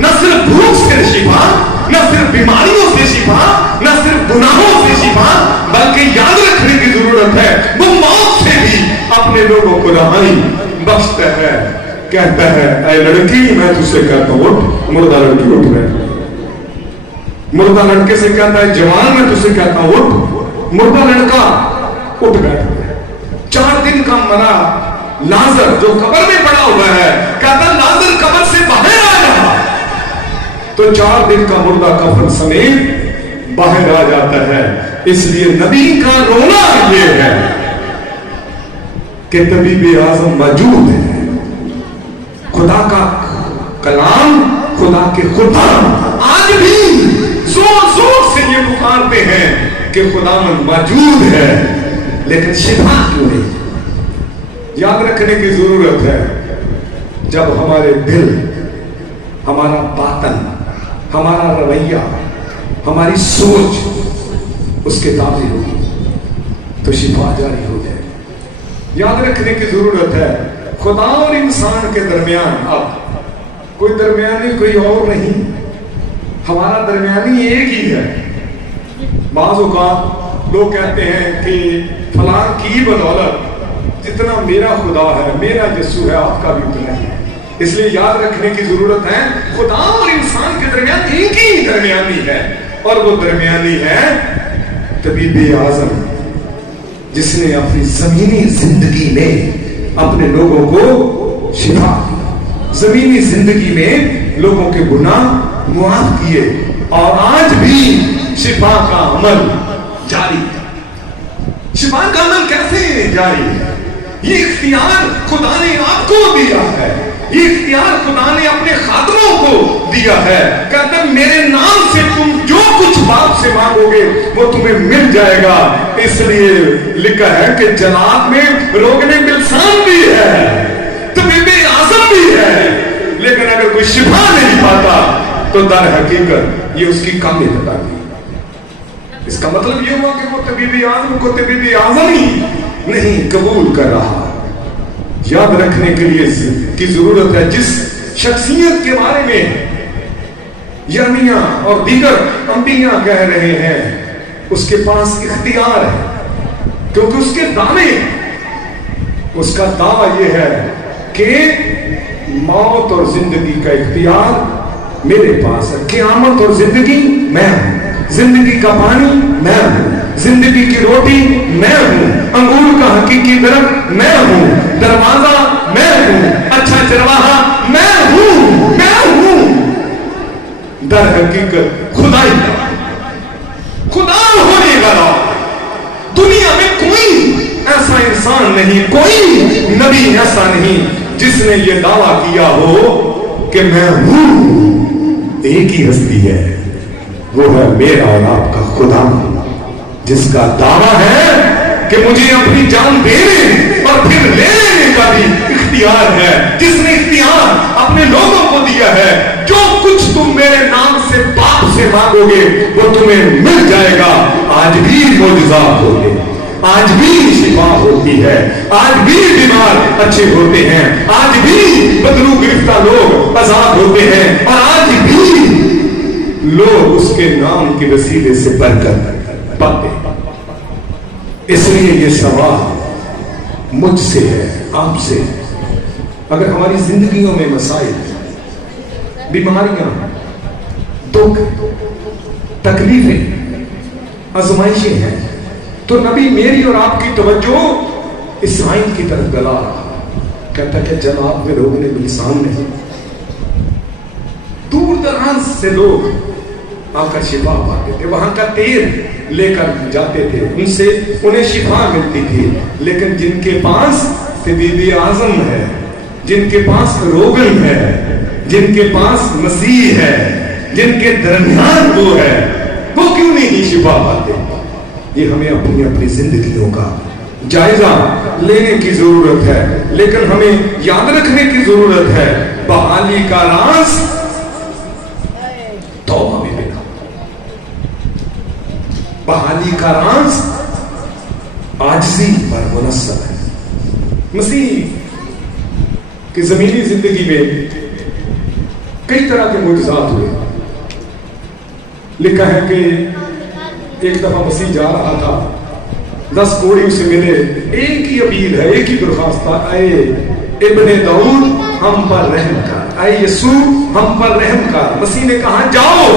न सिर्फ भूख से शिफा, न सिर्फ बीमारियों से शिफा, न सिर्फ गुनाहों से शिफा, बल्कि याद रखने की जरूरत है वो मौत से भी अपने लोगों को रहाई बख्शता है। कहता है, ऐ लड़की मैं तुझसे कहता हूं उठ, मुर्दा लड़की उठ बैठ। मुर्दा लड़के से कहता है जवान मैं तुझसे कहता हूं उठ, मुर्दा लड़का उठ बैठ। 4 दिन का मरा लाजर जो कब्र में पड़ा हुआ है, कहता लाजर कब्र से बाहर आ रहा, तो 4 दिन का मुर्दा कफन समेत बाहर आ जाता है। इसलिए नबी का रोना ये है कि तबीब आजम मौजूद है, खुदा का कलाम, खुदा के खुदा आज भी जोर जोर से ये पुकारते हैं कि खुदावंद मौजूद है, लेकिन शिफा क्यों नहीं? याद रखने की जरूरत है, जब हमारे दिल, हमारा बातन, हमारा रवैया, हमारी सोच उसके ताबे होगी तो शिफा जारी हो जाए। याद रखने की जरूरत है, खुदा और इंसान के दरमियान अब कोई दरमियानी कोई और नहीं, हमारा दरमियानी एक ही है। बाज़ औक़ात लोग कहते हैं कि फलां की बदौलत जितना मेरा खुदा है, मेरा यीशु है, आपका भी उतना ही है। इसलिए याद रखने की जरूरत है, खुदा और इंसान के दरमियान एक ही दरमियानी है, और वो दरमियानी है तबीब आजम, जिसने अपनी जमीनी जिंदगी में अपने लोगों को शिफा, जमीनी जिंदगी में लोगों के गुनाह मुआफ किए, और आज भी शिफा का अमल जारी है। शिफा का अमल कैसे जारी है? ये इख्तियार खुदा ने आपको दिया है, ये इख्तियार खुदा ने अपने खादमों को दिया है। कहते मेरे नाम से तुम जो कुछ बाप से मांगोगे वो तुम्हें मिल जाएगा। इसलिए लिखा है कि जनाब में रोगने मिलसान भी है, तबीब आज़म भी है, लेकिन अगर कोई शिफा नहीं पाता तो दर हकीकत ये उसकी कमी बता दी। इसका मतलब ये हुआ कि वो तबीब आज़म को तबीब आज़म ही नहीं कबूल कर रहा। याद रखने के लिए की जरूरत है, जिस शख्सियत के बारे में यर्मिया और दीगर अंबिया कह रहे हैं उसके पास इख्तियार है, क्योंकि उसके दावे, उसका दावा यह है कि मौत और जिंदगी का इख्तियार मेरे पास है, क़यामत और जिंदगी मैं हूं, जिंदगी का पानी मैं हूं, जिंदगी की रोटी मैं हूं, अंगूर का हकीकी दरख्त मैं हूं, दरवाजा मैं हूं, अच्छा चरवाहा मैं हूं, मैं हूं। दर हकीकत खुदा ही खुदा होने वाला दुनिया में कोई ऐसा इंसान नहीं, कोई नबी ऐसा नहीं जिसने ये दावा किया हो कि मैं हूं। एक ही हस्ती है, वो है मेरा और आपका खुदा, जिसका दावा है कि मुझे अपनी जान देने और फिर ले लेने का भी इख्तियार है, जिसने इख्तियार अपने लोगों को दिया है। जो कुछ तुम मेरे नाम से बाप से मांगोगे वो तुम्हें मिल जाएगा। आज भी मोजज़ात होते, आज भी शिफा होती है, आज भी बीमार अच्छे होते हैं, आज भी बदलू गिरफ्ता लोग आजाद होते हैं, और आज भी लोग उसके नाम के वसीले से बरकत पाते। इसलिए ये सवाल मुझसे है, आपसे। अगर हमारी जिंदगियों में मसाइल, बीमारियां, दुख, तकलीफें, आजमाइशें हैं, तो नबी मेरी और आपकी तवज्जो इसराइल की तरफ गला रहा। कहता कि जनाब में लोग ने बिलसान नहीं, दूर दराज से लोग आकर शिफा पाते थे, वहां का तेल लेकर जाते थे, उनसे उन्हें शिफा मिलती थी। लेकिन जिनके पास तबीब आज़म है, जिनके पास रोगन है, जिनके पास मसीह है, जिनके दरमियान वो है, वो क्यों नहीं शिफा पाते? ये हमें अपनी अपनी जिंदगियों का जायजा लेने की जरूरत है, लेकिन हमें याद रखने की जरूरत है बहाली का राज तौबा में मिला। کا راز عاجزی پر منحصر ہے. مسیح کہ زمینی زندگی میں کئی طرح کے معجزات ہوئے. لکھا ہے کہ ایک دفعہ مسیح جا رہا تھا, 10 کوڑی اسے ملے, ایک ہی اپیل ہے, ایک ہی درخواست تھا, اے ابن داؤد ہم پر رحم کر, اے یسوع ہم پر رحم کر. مسیح نے کہا جاؤ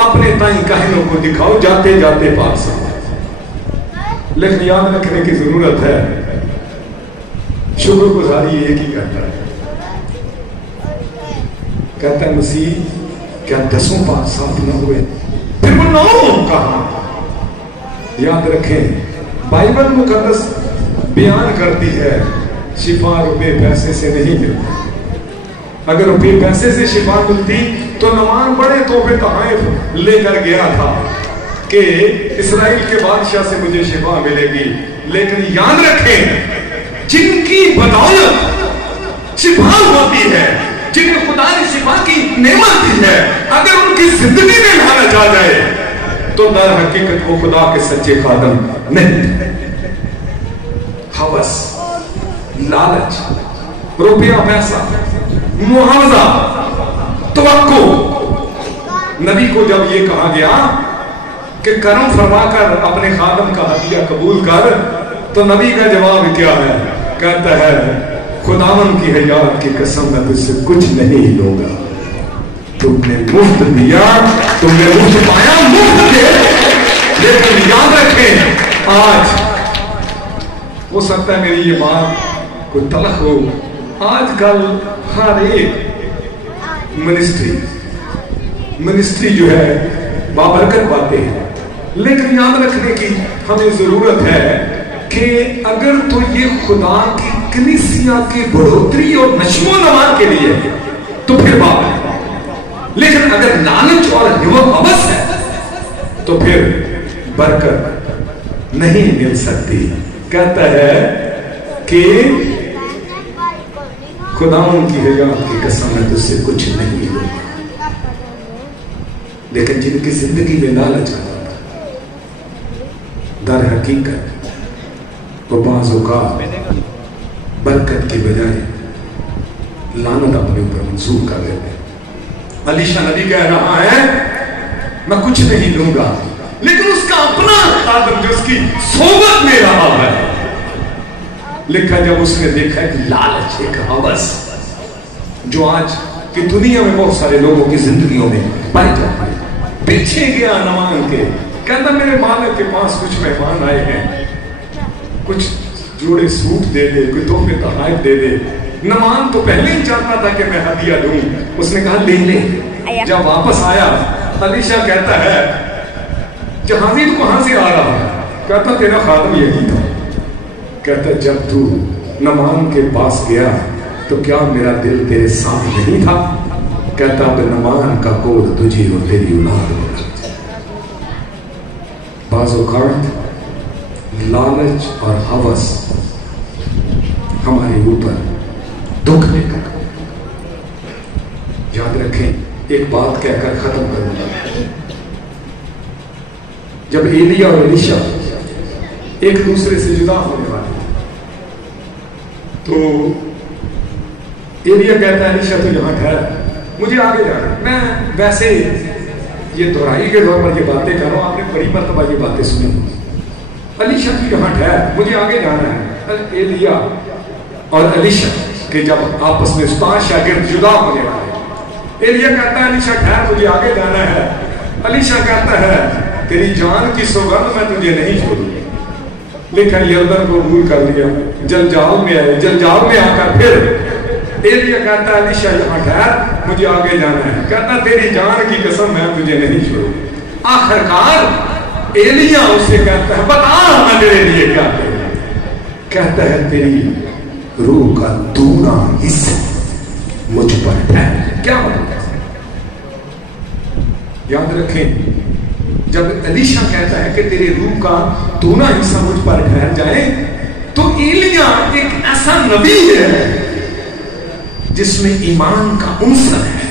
اپنے تائیں کہنوں کو دکھاؤ, جاتے جاتے پاک سا. لیکن یاد رکھنے کی ضرورت ہے, شکر گزاری ایک ہی کرتا ہے. کہتا ہے مسیح کیا 10 پاک صاف نہ ہوئے؟ پھر وہ 9 کہاں؟ یاد رکھیں بائبل مقدس بیان کرتی ہے شفا روپے پیسے سے نہیں ملتی. اگر روپے پیسے سے شفا ملتی تو نعمان بڑے تحفے تحائف لے کر گیا تھا کہ اسرائیل کے بادشاہ سے مجھے شفا ملے گی. لیکن یاد رکھیں جن کی بدولت شفا ہوتی ہے, جنہیں خدا نے شفا کی نعمت دی ہے, اگر ان کی زندگی میں لعنت آ جائے تو در حقیقت وہ خدا کے سچے خادم نہیں. ہوس, لالچ, روپیہ پیسہ, معاوضہ, توقع. نبی کو جب یہ کہا گیا کہ کرم فرما کر اپنے خادم کا ہدیہ قبول کر, تو نبی کا جواب کیا ہے؟ کہتا ہے خداوند کی حیات کی قسم میں تجھ سے کچھ نہیں لوں گا. تم نے مفت دیا, تم نے مفت پایا, مفت دے. لیکن یاد رکھیں آج ہو سکتا ہے میری یہ بات کوئی تلخ ہو, آج کل ہر ایک منسٹری جو ہے بابرکت باتیں ہیں, لیکن یاد رکھنے کی ہمیں ضرورت ہے کہ اگر تو یہ خدا کی کلیسیا کی بڑھوتری اور نشو و نما کے لیے تو پھر بات ہے, لیکن اگر لالچ اور ہوس ہے تو پھر برکت نہیں مل سکتی. کہتا ہے کہ خداوند کی حیات کی قسم میں تجھ سے کچھ نہیں لوں گا. لیکن جن کی زندگی میں لالچ آتا ہے در حقیقت وہ بعض اوقات برکت کی بجائے لعنت اپنے اوپر منسوخ کر لیتے ہیں. علیشہ نبی کہہ رہا ہے میں کچھ نہیں لوں گا, لیکن اس کا اپنا خادم جو اس کی صحبت میں رہا ہے, لکھا جب اس نے دیکھا ایک لالچ, ایک ہوس جو آج کی دنیا میں بہت سارے لوگوں کی زندگیوں میں پائی جاتی ہے, پیچھے گیا نعمان کے, کہتا میرے مالک کے پاس کچھ مہمان آئے ہیں, کچھ جوڑے سوٹ دے دے, کوئی تحفے تحائف دے دے. نعمان تو پہلے ہی چاہتا تھا کہ میں ہدیہ دوں, اس نے کہا لے لے. جب واپس آیا علیشہ کہتا ہے جہازی تو کہاں سے آ رہا ہے؟ کہتا تیرا خادم یہی تھا. کہتا جب تو نعمان کے پاس گیا تو کیا میرا دل تیرے ساتھ نہیں تھا؟ کہتا اب نعمان کا کود تجھے اور تیری اولاد ہوگا. بعض اوقات لالچ اور ہوس ہمارے اوپر دکھ لے کر. یاد رکھیں ایک بات کہہ کر ختم کروں گا. جب ایلیا اور الیشا ایک دوسرے سے جدا ہونے والے تو ایلیا کہتا ہے الیشا تو یہاں ٹھہر, مجھے آگے جانا ہے. میں ویسے یہ دہرائی کے طور پر یہ باتیں کر رہا ہوں, آپ نے بڑی مرتبہ یہ باتیں سنی. الیشا تو یہاں ٹھہر, مجھے آگے جانا ہے. ایلیا اور الیشا کہ جب آپس میں استاد شاگرد جدا ہونے والے, ایلیا کہتا ہے الیشا ٹھہر, مجھے آگے جانا ہے. الیشا کہتا ہے تیری جان کی سوگند میں تجھے نہیں چھوڑوں. لکھا یردن کو عبور کر لیا, جلجال میں آئے, جلجال میں آ کر پھر ایلیا کہتا ہے الیشا یہاں ٹھہر, مجھے آگے جانا ہے. کہتا تیری جان کی قسم میں تجھے نہیں چھوڑوں. آخرکار ایلیا اسے کہتا ہے بتا میں تیرے لیے کیا کروں. کہتا ہے تیری روح کا دونا حصہ مجھ پر ہے. کیا مطلب؟ یاد رکھیں جب الیشا کہتا ہے کہ تیری روح کا دونا حصہ مجھ پر ٹھہر جائے تو ایلیا ایک ایسا نبی ہے جس میں ایمان کا عنصر ہے,